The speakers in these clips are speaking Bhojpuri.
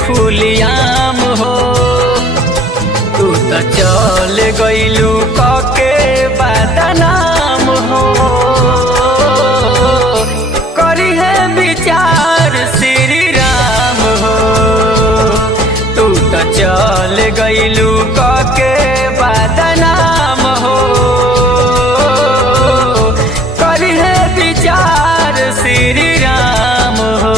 खुलियाम हो। तू तो चल गइलू कके बदनाम हो। करी है विचार श्री राम हो। तू तो चल गइलू कके बदनाम हो। करी है विचार श्री राम हो।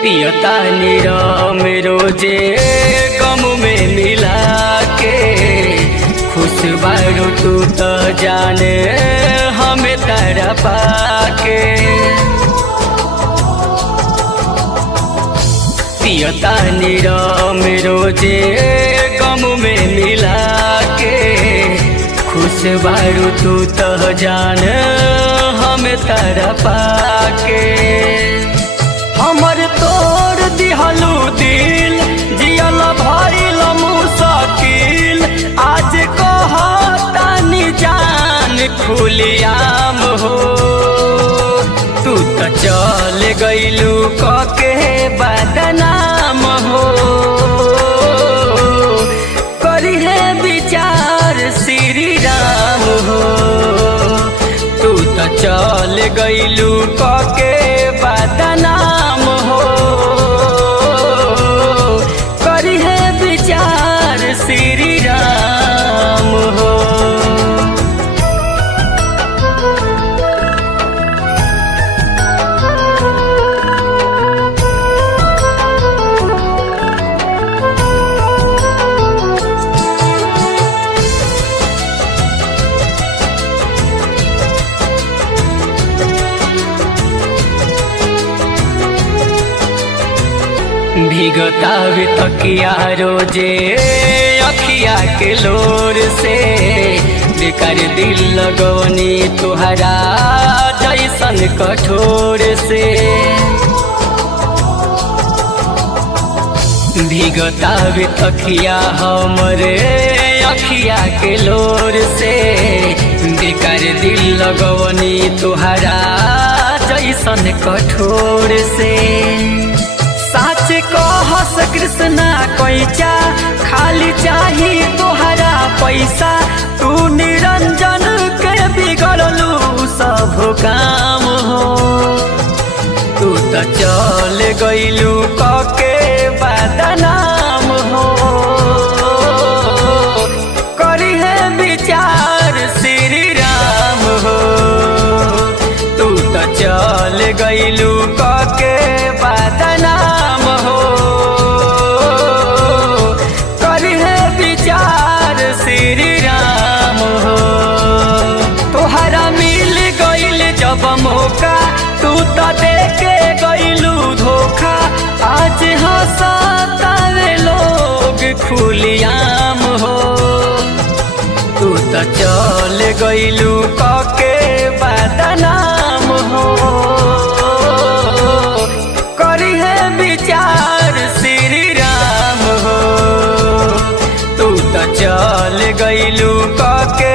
पियता निरम रोजे गम में मिला के। खुश बारू तू तो जाने हमें तारा पाके। पियता निरम रोजे गम में मिला के। खुश बारू तू तो जाने हमें तारा पाके। हमर तोड़ दिहलू दिल जियल भइल मुश्किल। आज कहतानी जान खुलियाम हो। तू तो चल गइलू कके बदनाम हो। करी है विचार श्री राम हो। तू तो चल गइलू कके बदनाम हो। करी है विचार श्री राम हो। भीगतावे तकिया रोजे अखिया के लोर से। बेकार दिल लगवनी तुहरा जैसन कठोर से। भीगतावे तकिया हमरे अखिया के लोर से। बेकार दिल लगवनी तुहरा जैसन कठोर से। साच कहस कृष्णा कैचा खाली चाही तोहरा पैसा। तू निरंजन के बिगड़लू सब काम हो। तू तो चल गइलू कके बदनाम हो। करी है विचार श्री राम हो। तू तो चल गइलू कके बदनाम हो। करी है विचार श्री राम हो। तोहरा मिल गइल जब मौका तू तो देके गइलू धोखा। आज हंसतावे लोग खुलियाम हो। तू तो चल गइलू कके बदनाम हो। करी है विचार श्री राम हो। तू तो चल गइलू कके